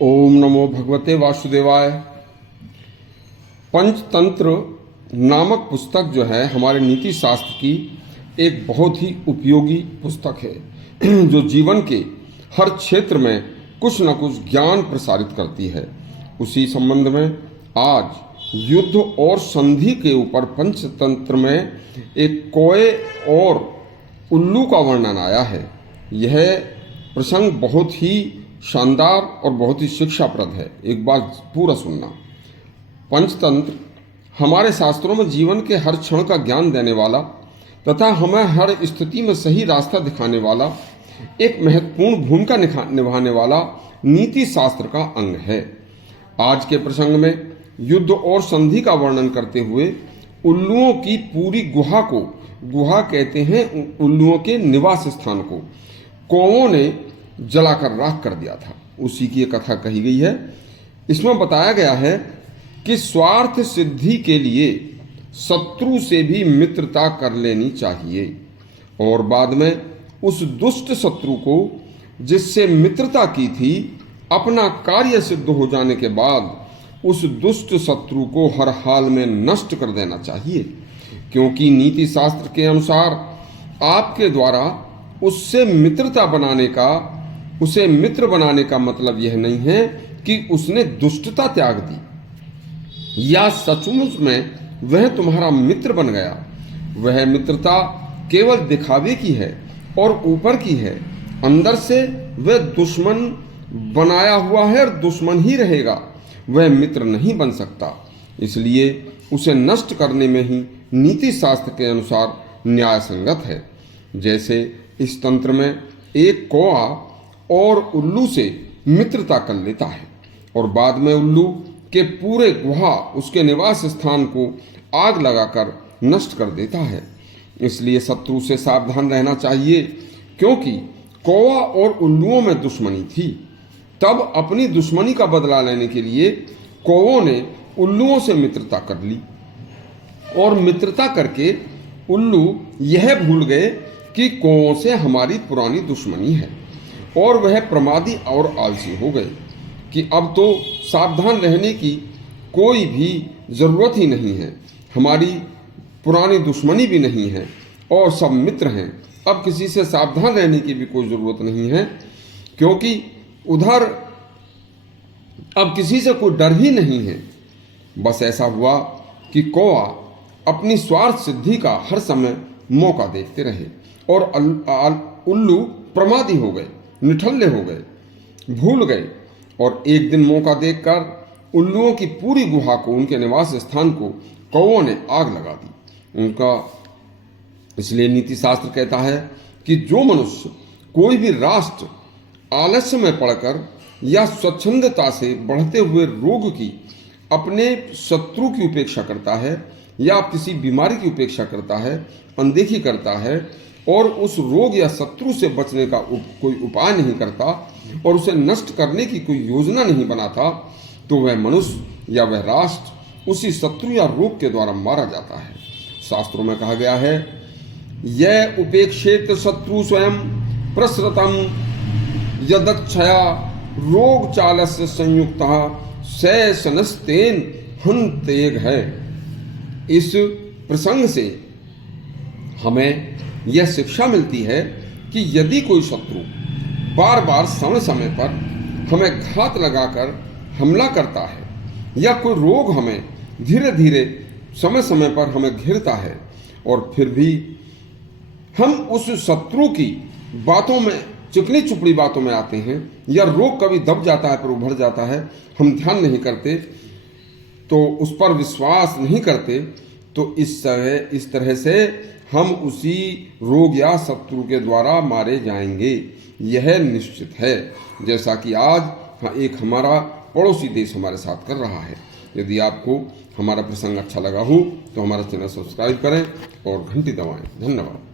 ओम नमो भगवते वासुदेवाय। पंचतंत्र नामक पुस्तक जो है हमारे नीति शास्त्र की एक बहुत ही उपयोगी पुस्तक है जो जीवन के हर क्षेत्र में कुछ न कुछ ज्ञान प्रसारित करती है। उसी संबंध में आज युद्ध और संधि के ऊपर पंचतंत्र में एक कौए और उल्लू का वर्णन आया है। यह प्रसंग बहुत ही शानदार और बहुत ही शिक्षाप्रद है। एक बार पूरा सुनना। पंचतंत्र हमारे शास्त्रों में जीवन के हर क्षण का ज्ञान देने वाला तथा हमें हर स्थिति में सही रास्ता दिखाने वाला एक महत्वपूर्ण भूमिका निभाने वाला नीति शास्त्र का अंग है। आज के प्रसंग में युद्ध और संधि का वर्णन करते हुए उल्लुओं की पूरी गुहा कहते हैं उल्लुओं के निवास स्थान को कौओं ने जलाकर राख कर दिया था, उसी की कथा कही गई है। इसमें बताया गया है कि स्वार्थ सिद्धि के लिए शत्रु से भी मित्रता कर लेनी चाहिए और बाद में उस दुष्ट शत्रु को जिससे मित्रता की थी अपना कार्य सिद्ध हो जाने के बाद उस दुष्ट शत्रु को हर हाल में नष्ट कर देना चाहिए, क्योंकि नीति शास्त्र के अनुसार आपके द्वारा उससे उसे मित्र बनाने का मतलब यह नहीं है कि उसने दुष्टता त्याग दी या सचमुच में वह तुम्हारा मित्र बन गया। वह मित्रता केवल दिखावे की है और ऊपर की है। अंदर से वह दुश्मन बनाया हुआ है और दुश्मन ही रहेगा, वह मित्र नहीं बन सकता। इसलिए उसे नष्ट करने में ही नीति शास्त्र के अनुसार न्याय संगत है। जैसे इस तंत्र में एक कौआ और उल्लू से मित्रता कर लेता है और बाद में उल्लू के पूरे गुहा उसके निवास स्थान को आग लगाकर नष्ट कर देता है। इसलिए शत्रु से सावधान रहना चाहिए, क्योंकि कौआ और उल्लुओं में दुश्मनी थी। तब अपनी दुश्मनी का बदला लेने के लिए कौओं ने उल्लुओं से मित्रता कर ली और मित्रता करके उल्लू यह भूल गए कि कौओं से हमारी पुरानी दुश्मनी है और वह प्रमादी और आलसी हो गए कि अब तो सावधान रहने की कोई भी ज़रूरत ही नहीं है, हमारी पुरानी दुश्मनी भी नहीं है और सब मित्र हैं। अब किसी से सावधान रहने की भी कोई ज़रूरत नहीं है, क्योंकि उधर अब किसी से कोई डर ही नहीं है। बस ऐसा हुआ कि कौआ अपनी स्वार्थ सिद्धि का हर समय मौका देखते रहे और उल्लू प्रमादी हो गए, निठल्ले हो गए, भूल गए और एक दिन मौका देखकर उल्लुओं की पूरी गुहा को, उनके निवास स्थान को कौओं ने आग लगा दी उनका। इसलिए नीति शास्त्र कहता है कि जो मनुष्य कोई भी राष्ट्र आलस्य में पड़कर या स्वच्छंदता से बढ़ते हुए रोग की, अपने शत्रु की उपेक्षा करता है या किसी बीमारी की उपेक्षा करता है, अनदेखी करता है और उस रोग या शत्रु से बचने का कोई उपाय नहीं करता और उसे नष्ट करने की कोई योजना नहीं बनाता, तो वह मनुष्य या वह राष्ट्र उसी शत्रु या रोग के द्वारा मारा जाता है। शास्त्रों में कहा गया है, यह उपेक्षित शत्रु स्वयं प्रसृतम यदक्षया रोग चालस्य संयुक्त सैसनस्तेन हंतेग है। इस प्रसंग से हमें यह शिक्षा मिलती है कि यदि कोई शत्रु बार बार समय समय पर हमें घात लगाकर हमला करता है या कोई रोग हमें धीरे धीरे समय समय पर हमें घिरता है और फिर भी हम उस शत्रु की बातों में, चिकनी चुपड़ी बातों में आते हैं या रोग कभी दब जाता है पर उभर जाता है, हम ध्यान नहीं करते तो उस पर विश्वास नहीं करते, तो इस तरह से हम उसी रोग या शत्रु के द्वारा मारे जाएंगे, यह निश्चित है। जैसा कि आज एक हमारा पड़ोसी देश हमारे साथ कर रहा है। यदि आपको हमारा प्रसंग अच्छा लगा हो तो हमारा चैनल सब्सक्राइब करें और घंटी दबाएं। धन्यवाद।